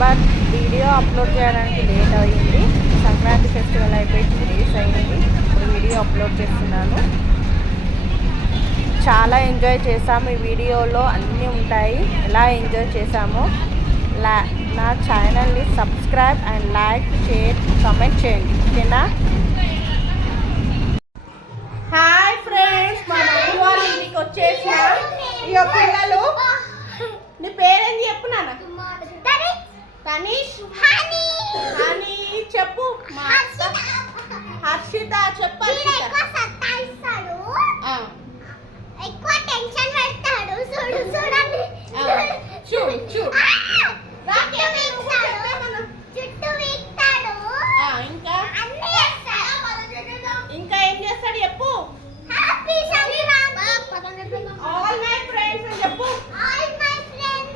But video upload చేయడానికి late అయింది. Sankranti festival అయిపోయి 2 days అయింది. ఇప్పుడు వీడియో అప్లోడ్ చేస్తున్నాను. చాలా ఎంజాయ్ చేసాము. ఈ వీడియోలో అన్నీ ఉంటాయి, ఎలా ఎంజాయ్ చేసామో. నా ఛానల్ని subscribe and like, share, comment చేయండి, ఓకేనా? హాయ్ ఫ్రెండ్స్, మా మమ్మీ వాళ్ళ ఇంటికి వచ్చేసిన ఇక పిల్లలు. నీ పేరేంది చెప్పు నాన్న? తనీష్. హనీ చెప్పు. హర్షిత చెప్పు. ఎక్కువ టెన్షన్ పెడతాడు. చూడండి, చూడు చుట్టూ వీక్తాడు. ఇంకా ఏం చేస్తాడు చెప్పు. Happy Sankranti all my friends అని చెప్పు. All my friends.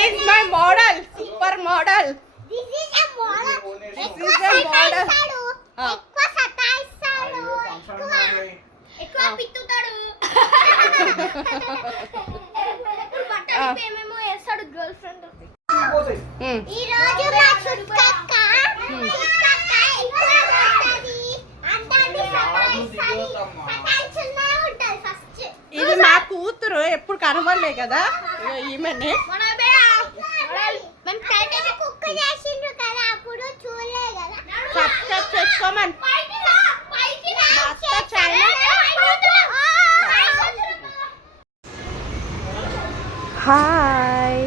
Is my model, super model. This is a model. This is a model. ఎక్కువ సతాయిస్తాడు. ఎక్కువ పిత్తుతాడు. బట్టలు ఏమేమో వేస్తాడు గర్ల్ ఫ్రెండ్. ఈ రోజు మా చుక్కక్క ఇది మా కూతురు, ఎప్పుడు కనబడలే కదా ఈమెనే. కుక్క చేసిండ్రు కదా, అప్పుడు చూడలే కదా. సబ్స్క్రైబ్ చేసుకోమని. హాయ్,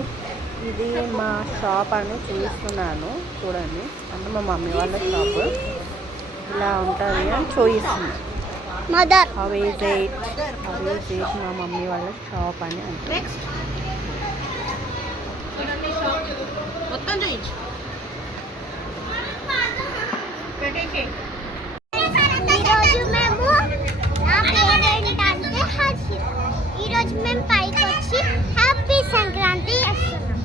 ఇది మా షాప్ అని చూపిస్తున్నాను, చూడండి. అంటే మా మమ్మీ వాళ్ళ షాప్ ఇలా ఉంటుంది అని చూపిస్తుంది. మదర్ హౌ ఈజ్ ఇట్ మా మమ్మీ వాళ్ళ షాప్ అని అంటే మొత్తం చూయించు. ఈరోజు మేము పైకి వచ్చి హ్యాపీ సంక్రాంతి చేస్తున్నాం.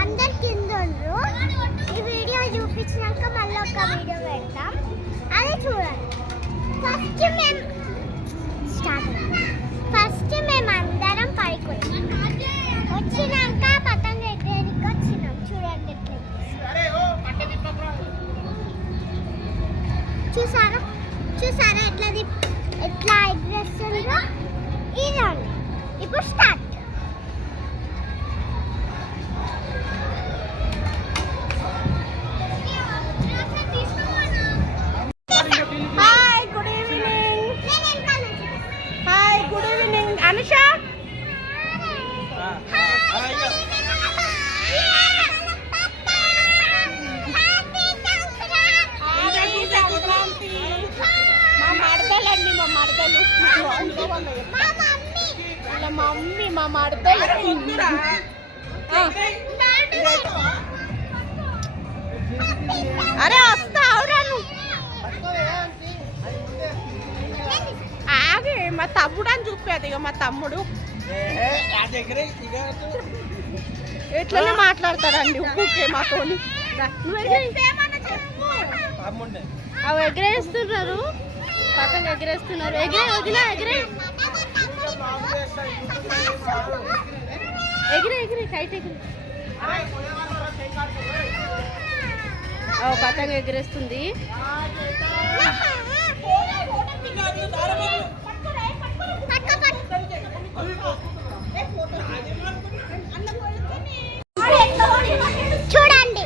అందరు కింద ఉండ్రు. ఈ వీడియో చూపించినాక మళ్ళీ ఒక వీడియో పెడతాం, అది చూడండి. ఫస్ట్ మేము అందరం పైకి వచ్చినాక పతంగ ఎగరేరికి వచ్చినాం. చూడండి చూసారా ఎట్లా ఎగరేస్తుండ్రో. ఇదండి ఇప్పుడు start. Hi, good evening. Hi, good evening Anusha. మా మడతలండి, మా మడతలు. మమ్మీ మా మడతలు. అరే వస్తా అవురాను. ఆగే మా తమ్ముడు అని చూపేది. ఇక మా తమ్ముడు ఎట్లనే మాట్లాడతాడండి ఊకే మాతోని. అవి ఎగరేస్తున్నారు, పతంగ ఎగరేస్తున్నారు. వదినా ఎగిరే కైట్ ఎగిరి. పతంగ ఎగరేస్తుంది. చూడండి,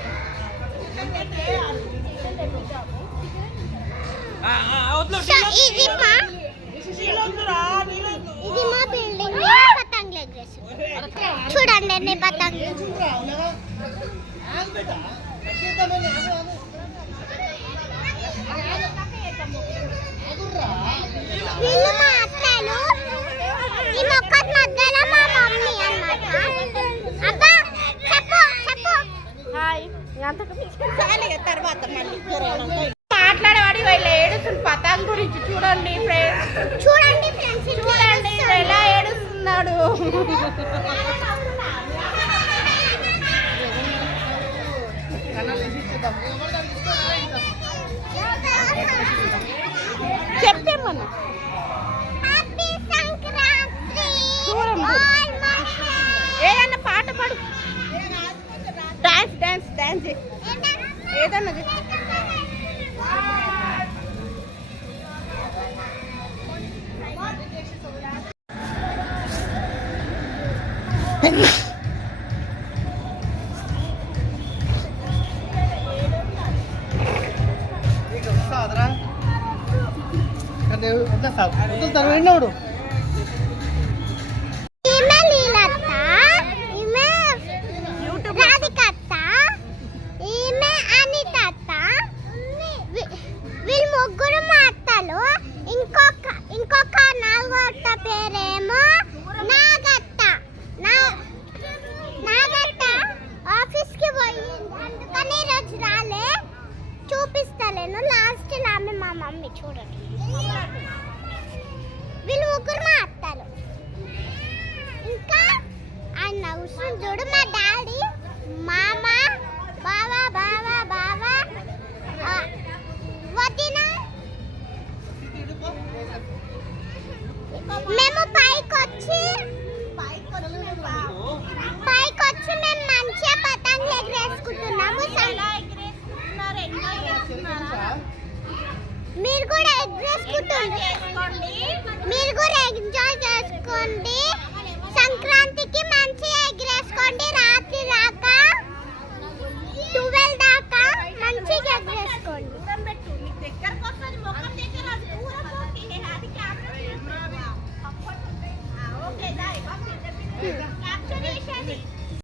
ఇది మా బిల్డింగ్. పతంగులు ఎగరేస్తుంది. చూడండి ఎన్ని పతంగులు. వీళ్ళు మా అత్తలు. ఈ మొక్క మధ్యలో మా మమ్మీ అన్నమాట. అబ్బా చెప్పు. హాయ్, తర్వాత మళ్ళీ మాట్లాడేవాడి వీళ్ళు ఏడుస్తుంది పతంగ గురించి. చూడండి ఫ్రెండ్స్, చూడండి ఎలా ఏడుస్తున్నాడు. చెప్పేమన్నా ఏదన్నా పాట పాడు. డాన్స్ ఏదన్నా విన్నాడు ఈమె లీలత్త, ఈమె రాధికత్త, ఈమె అనితత్త. వీళ్ళు ముగ్గురు మా అత్తలు. ఇంకొక నాగత్త పేరేమో నాగత్త. నాగత్త ఆఫీస్కి పోయింది, అందుకని ఈరోజు రాలే. చూపిస్తలేను లాస్ట్ ఆమె మా మమ్మీ. చూడండి, వీళ్ళు ముగ్గురు మా అత్తలు. ఇంకా ఆయన కూర్చుని చూడు మా డాడీ, మామ, బావా బావా బావా, వదిన. మేము పైకొచ్చి మేము మంచిగా పతంగులు ఎగరేసుకుంటున్నాము. మీరు కూడా ఎగరేసుకుంటుండండి, మీరు కూడా ఎంజాయ్ చేసుకోండి.